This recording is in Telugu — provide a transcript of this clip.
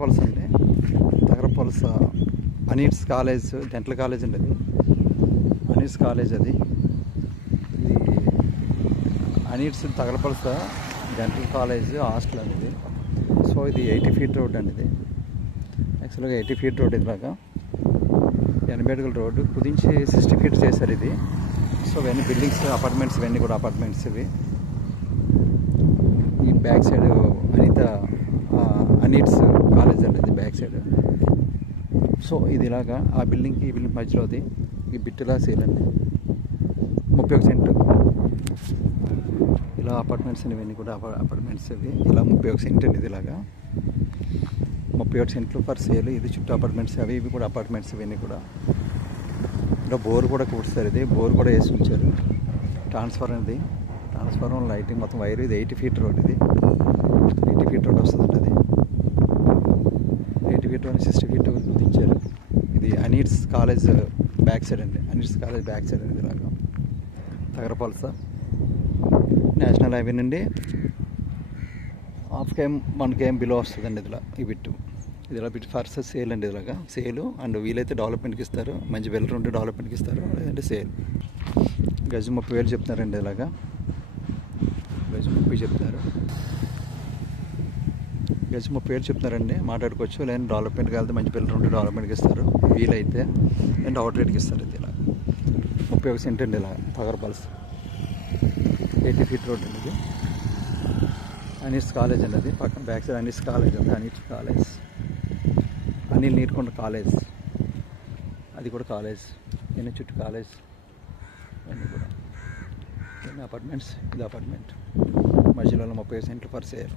తగరపలస అండి. తగరపలస అనీట్స్ కాలేజ్, డెంటల్ కాలేజ్ అండి. అది అనీట్స్ కాలేజ్. అది అనీట్స్ తగరపలస డెంటల్ కాలేజ్ హాస్టల్ అనేది. సో ఇది 80 ఫీట్ రోడ్ అండి. ఇది యాక్చువల్గా 80 ఫీట్ రోడ్. ఇదిలాగా 80 అడుగుల రోడ్డు కుదించి 60 ఫీట్ చేశారు ఇది. సో ఇవన్నీ బిల్డింగ్స్, అపార్ట్మెంట్స్, ఇవన్నీ కూడా అపార్ట్మెంట్స్ ఇవి. ఈ బ్యాక్ సైడ్ అనీట్స్ కాలేజ్ అండి. ఇది బ్యాక్ సైడ్. సో ఇది ఇలాగా ఆ బిల్డింగ్కి ఈ బిల్డింగ్ మధ్యలోది ఈ బిట్టులా సేల్ అండి. 31 సెంటు. ఇలా అపార్ట్మెంట్స్ ఇవన్నీ కూడా అపార్ట్మెంట్స్ ఇవి. ఇలా 31 సెంట్ అండి. ఇది ఇలాగా 31 సెంట్లు ఫర్ సేల్. ఇది చుట్టూ అపార్ట్మెంట్స్, అవి ఇవి కూడా అపార్ట్మెంట్స్ ఇవన్నీ కూడా. ఇలా బోర్ కూడా కూర్చారు. ఇది బోర్ కూడా వేసి ఉంచారు. ట్రాన్స్ఫార్మర్ ఇది, ట్రాన్స్ఫార్మర్, లైటింగ్, మొత్తం వైర్. ఇది 80 ఫీట్ రోడ్. ఇది 80 ఫీట్ రోడ్ వస్తుందండి. అది 80 ఫీట్ రోడ్ 60 ఫీట్ కుదించారు. ఇది అనీట్స్ కాలేజ్ బ్యాక్ సైడ్ అండి. అనీట్స్ కాలేజ్ బ్యాక్ సైడ్ అండి. ఇలాగా తగరపలస నేషనల్ హైవే నుండి 1/2 km 1 km బిలో వస్తుందండి. ఇదిలా ఈ బిట్టు. ఇది ఇలా బిట్ ఫస్ట్ సేల్ అండి. ఇలాగా సేలు. అండ్ వీలైతే డెవలప్మెంట్కి ఇస్తారు, మంచి వెల్డర్ ఉంటే డెవలప్మెంట్కి ఇస్తారు, లేదంటే సేల్. గజం 30,000 చెప్తున్నారండి. ఇలాగా గజం 30 చెప్తున్నారు. గజం 30,000 చెప్తున్నారండి. మాట్లాడుకోవచ్చు. లేదంటే డెవలప్మెంట్కి వెళ్తే మంచి వెల్డర్ ఉంటే డెవలప్మెంట్కి ఇస్తారు, వీలైతే లేదంటే అవుట్ రేట్కి ఇస్తారు. ఇది ఇలా 31 సెంట్ అండి. ఇలా తగరపలస 80 ఫీట్ రోడ్ అండి. ఇది అనీట్స్ కాలేజ్ అండి. అది పక్కన బ్యాక్ సైడ్ అనీట్స్ కాలేజ్ ఉంది. అనీట్స్ కాలేజ్, అనిల్ నీర్కొండ కాలేజ్, అది కూడా కాలేజ్. ఇవన్నీ చుట్టూ కాలేజ్, ఇవన్నీ కూడా. ఇవన్నీ అపార్ట్మెంట్స్. ఇది అపార్ట్మెంట్ మధ్యలో 30 సెంట్లు ఫర్ సేల్.